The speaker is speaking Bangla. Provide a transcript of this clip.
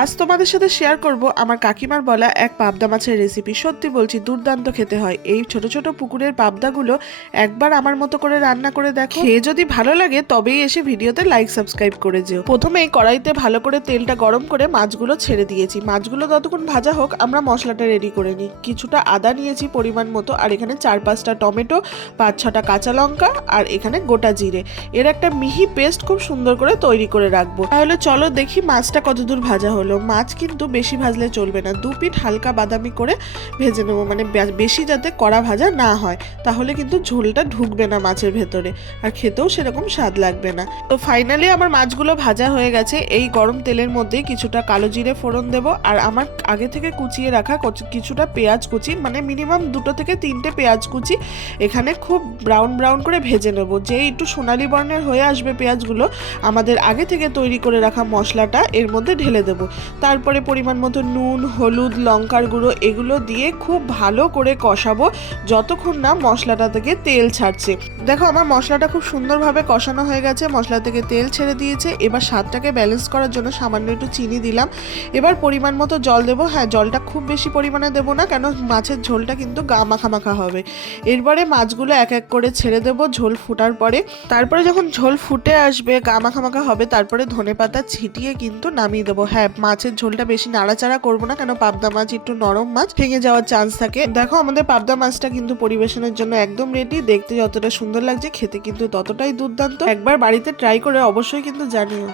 আজ তোমাদের সাথে শেয়ার করব আমার কাকিমার বলা এক পাবদা মাছের রেসিপি। সত্যি বলছি দুর্দান্ত খেতে হয়। এই ছোট ছোট পুকুরের পাবদাগুলো একবার আমার মতো করে রান্না করে দেখো, খেয়ে যদি ভালো লাগে তবেই এসে ভিডিওতে লাইক সাবস্ক্রাইব করে যেও। প্রথমেই কড়াইতে ভালো করে তেলটা গরম করে মাছগুলো ছেড়ে দিয়েছি। মাছগুলো ততক্ষণ ভাজা হোক আমরা মশলাটা রেডি করে নিই। কিছুটা আদা নিয়েছি পরিমাণ মতো, আর এখানে 4-5টা টমেটো, 5-6টা কাঁচা লঙ্কা, আর এখানে গোটা জিরে। এর একটা মিহি পেস্ট খুব সুন্দর করে তৈরি করে রাখবো। তাহলে চলো দেখি মাছটা কতদূর ভাজা হলো। মাছ কিন্তু বেশি ভাজলে চলবে না, 2 পিঠ হালকা বাদামি করে ভেজে নেবো, মানে বেশি যাতে কড়া ভাজা না হয়, তাহলে কিন্তু ঝোলটা ঢুকবে না মাছের ভেতরে, আর খেতেও সেরকম স্বাদ লাগবে না। তো ফাইনালি আমার মাছগুলো ভাজা হয়ে গেছে। এই গরম তেলের মধ্যেই কিছুটা কালো জিরে ফোড়ন দেবো, আর আমার আগে থেকে কুচিয়ে রাখা কিছুটা পেঁয়াজ কুচি, মানে মিনিমাম 2 থেকে 3টে পেঁয়াজ কুচি এখানে খুব ব্রাউন ব্রাউন করে ভেজে নেব। যেই একটু সোনালি বর্ণের হয়ে আসবে পেঁয়াজগুলো, আমাদের আগে থেকে তৈরি করে রাখা মশলাটা এর মধ্যে ঢেলে দেবো। তারপরে পরিমাণ মতো নুন, হলুদ, লঙ্কার গুঁড়ো এগুলো দিয়ে খুব ভালো করে কষাবো যতক্ষণ না মশলাটা থেকে তেল ছাড়ছে। দেখো আমার মশলাটা খুব সুন্দরভাবে কষানো হয়ে গেছে, মশলা থেকে তেল ছেড়ে দিয়েছে। এবার স্বাদটাকে ব্যালেন্স করার জন্য সামান্য একটু চিনি দিলাম। এবার পরিমাণ মতো জল দেবো। হ্যাঁ, জলটা খুব বেশি পরিমাণে দেবো না, কেন মাছের ঝোলটা কিন্তু গা মাখা মাখা হবে। এরপরে মাছগুলো এক এক করে ছেড়ে দেবো ঝোল ফুটার পরে। তারপরে যখন ঝোল ফুটে আসবে, গা মাখা মাখা হবে, তারপরে ধনেপাতা ছিটিয়ে কিন্তু নামিয়ে দেবো। হ্যাঁ, মাছের ঝোলটা বেশি নাড়াচাড়া করবো না, কেন পাবদা মাছ একটু নরম মাছ, ভেঙে যাওয়ার চান্স থাকে। দেখো আমাদের পাবদা মাছটা কিন্তু পরিবেশনের জন্য একদম রেডি। দেখতে যতটা সুন্দর লাগছে, খেতে কিন্তু ততটাই দুর্দান্ত। একবার বাড়িতে ট্রাই করে অবশ্যই কিন্তু জানিও।